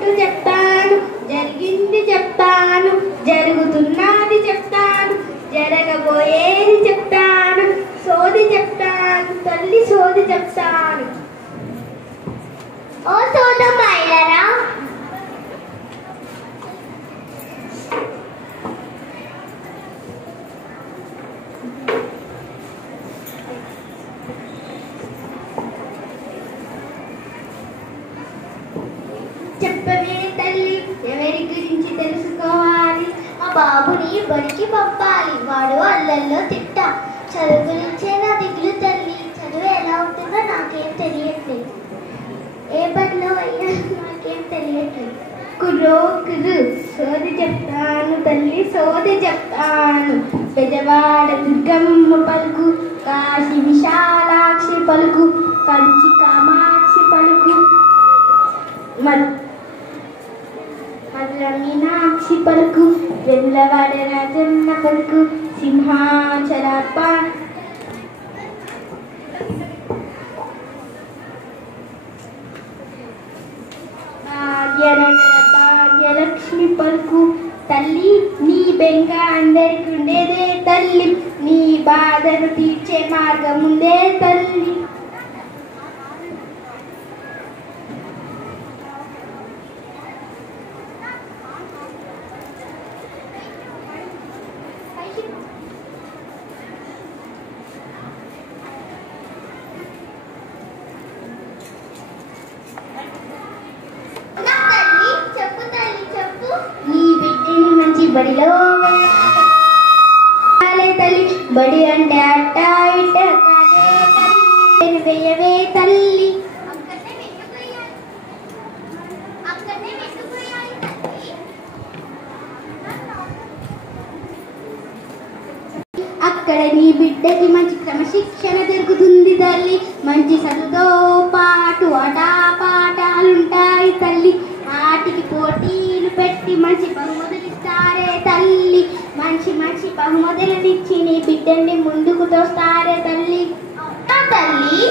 జరిగేటట్టు చెప్తాను, జరిగింది చెప్తాను, జరుగుతున్నది చెప్తాను, జరగబోయేది చెప్తాను, సోది చెప్తాను తల్లి సోది చెప్తాను. ఓ సోదమ్మాయిలరా, చెప్పవే తల్లి ఎవరి గురించి తెలుసుకోవాలి? మా బాబుని బడికి పంపాలి, వాడు అల్లల్లో తిట్ట. చదువు గురించే నా దిగులు తల్లి. చదువు ఎలా ఉంటుందో నాకేం తెలియట్లేదు, ఏ బడిలో అయినా నాకేం తెలియట్లేదు. కుర్రో కుర్రు సోది చెప్తాను తల్లి సోది చెప్తాను. పెదవాడ దుర్గమ్మ పలుకు, కాశీ విశాలాక్షి పలుకు, కంచి కామాక్షి పలుకు, మధుర మీనాక్షి పలుకు, వెల్లవాడ రాజన్న పలుకు, సింహాచలప్ప భాగ్యలక్ష్మి పలుకు. తల్లి నీ బెంగ అందరికి ఉండేదే తల్లి, నీ బాధను తీర్చే మార్గం ఉందే తల్లి. చెప్పు తల్లి చెప్పు. నీ బిడ్డని మంచి బడిలో తల్లి, బడి అంటే అట్ట ఇట్ట వేయవే తల్లి. అక్కడ నీ బిడ్డకి మంచి క్రమశిక్షణ దొరుకుతుంది తల్లి, మంచి చదువుతో పాటు ఆటపాఠాలుంటాయి తల్లి, ఆటికి పోటీలు పెట్టి మంచి బహుమతులిస్తారే తల్లి, మంచి మంచి బహుమతులనిచ్చి నీ బిడ్డని ముందుకు తోస్తారే తల్లి. తల్లి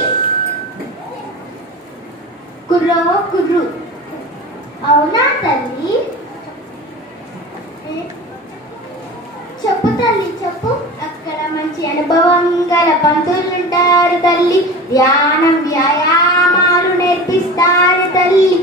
కుర్రో కుర్రు అవునా తల్లి? చెప్పు తల్లి చెప్పు. అక్కడ మంచి అనుభవం గల పంతులుంటారు తల్లి, ధ్యానం వ్యాయామాలు నేర్పిస్తారు తల్లి,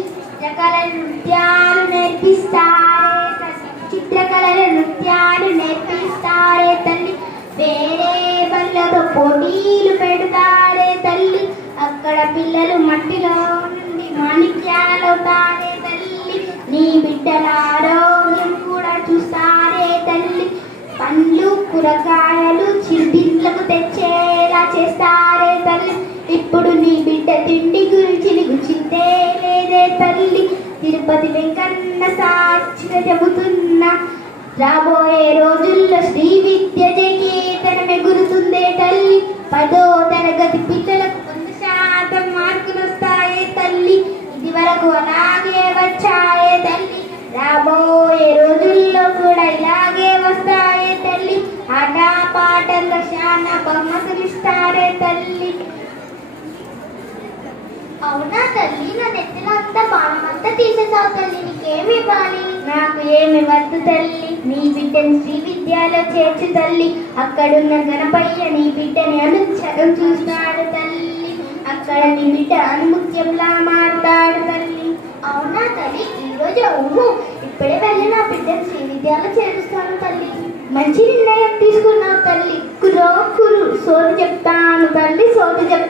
చిత్రకళల నృత్యాలు నేర్పిస్తారే తల్లి, వేరే బళ్ళతో పోటీలు పెడతారే తల్లి, అక్కడ పిల్లలు మట్టిలో నుండి మాణిక్యాలవుతారే తల్లి, నీ బిడ్డల ఆరోగ్యం కూడా చూస్తారే తల్లి, పండ్లు కూరగాయలు చిరుతిండ్లకు తెచ్చేలా చేస్తారే తల్లి. ఇప్పుడు నీ బిడ్డ తిండి గురించి నీకు చింతే లేదే తల్లి, తిరుపతి వెంకన్న సాక్షిగా చెబుతున్నా, రాబోయే రోజుల్లో శ్రీ విద్య జయకేతనమే గురుతుందే తల్లి, 10వ తరగతి పిల్లలకు 100% మార్కులు వస్తాయే తల్లి, ఇది వరకు అలాగే వచ్చాయే తల్లి, రాబోయే రోజుల్లో కూడా ఇలాగే వస్తాయే తల్లి, ఆట పాటల్లో చాలా బహుమతులు ఇస్తారే తల్లి. అవునా తల్లి? నా నెత్తిలో అంతా బాణమంతా తీసేసావు తల్లి, నీకేమి ఇవ్వాలి? నాకు ఏమి వద్దు తల్లి, నీ బిడ్డని శ్రీ విద్యలో చేర్చు తల్లి, అక్కడున్న గణపయ్య నీ బిడ్డని అనుక్షరం చూస్తాడు తల్లి, అక్కడ నీ బిడ్డ అనుముఖ్యంలా మారుతాడు తల్లి. అవునా తల్లి? ఈరోజు ఇప్పుడే వెళ్ళి నా బిడ్డని శ్రీ విద్యలో చేరుస్తాను తల్లి. మంచి నిర్ణయం తీసుకున్నావు తల్లి. కురో కురు సోది చెప్తాను తల్లి సోది చెప్తాను.